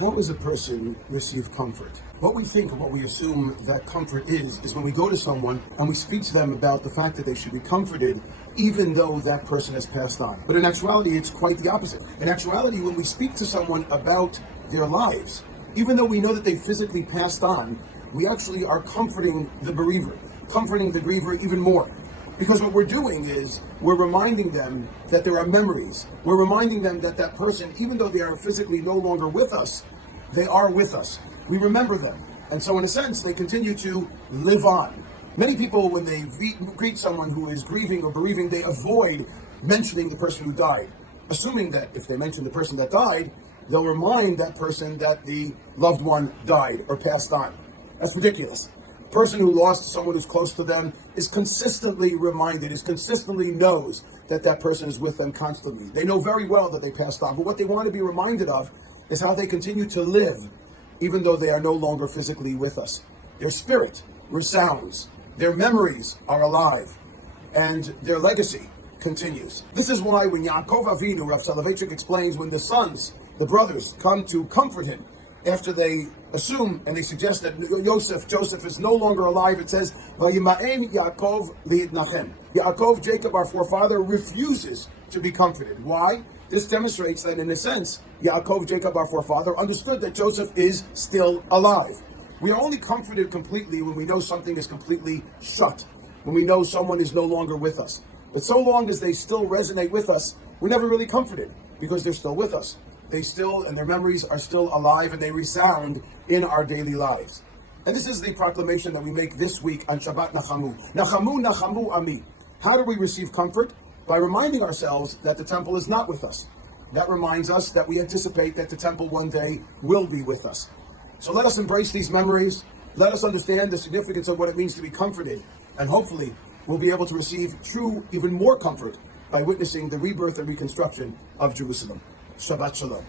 How does a person receive comfort? What we think and what we assume that comfort is when we go to someone and we speak to them about the fact that they should be comforted even though that person has passed on. But in actuality, it's quite the opposite. In actuality, when we speak to someone about their lives, even though we know that they physically passed on, we actually are comforting the bereaver, comforting the griever even more. Because what we're doing is we're reminding them that there are memories. We're reminding them that that person, even though they are physically no longer with us, they are with us. We remember them. And so in a sense, they continue to live on. Many people, when they greet someone who is grieving or bereaving, they avoid mentioning the person who died, assuming that if they mention the person that died, they'll remind that person that the loved one died or passed on. That's ridiculous. The person who lost someone who's close to them is consistently reminded, consistently knows that that person is with them constantly. They know very well that they passed on, but what they want to be reminded of is how they continue to live, even though they are no longer physically with us. Their spirit resounds, their memories are alive, and their legacy continues. This is why when Yaakov Avinu, Rav Soloveitchik explains, when the sons, the brothers, come to comfort him, after they assume and they suggest that Joseph is no longer alive, it says, Vayima'en Yaakov li'itnachem. Yaakov, Jacob, our forefather, refuses to be comforted. Why? This demonstrates that in a sense, Yaakov, Jacob, our forefather, understood that Joseph is still alive. We are only comforted completely when we know something is completely shut, when we know someone is no longer with us. But so long as they still resonate with us, we're never really comforted because they're still with us. They still, and their memories are still alive and they resound in our daily lives. And this is the proclamation that we make this week on Shabbat Nachamu. Nachamu, Nachamu, Ami. How do we receive comfort? By reminding ourselves that the temple is not with us. That reminds us that we anticipate that the temple one day will be with us. So let us embrace these memories. Let us understand the significance of what it means to be comforted. And hopefully we'll be able to receive true, even more comfort by witnessing the rebirth and reconstruction of Jerusalem. Shabbat Shalom.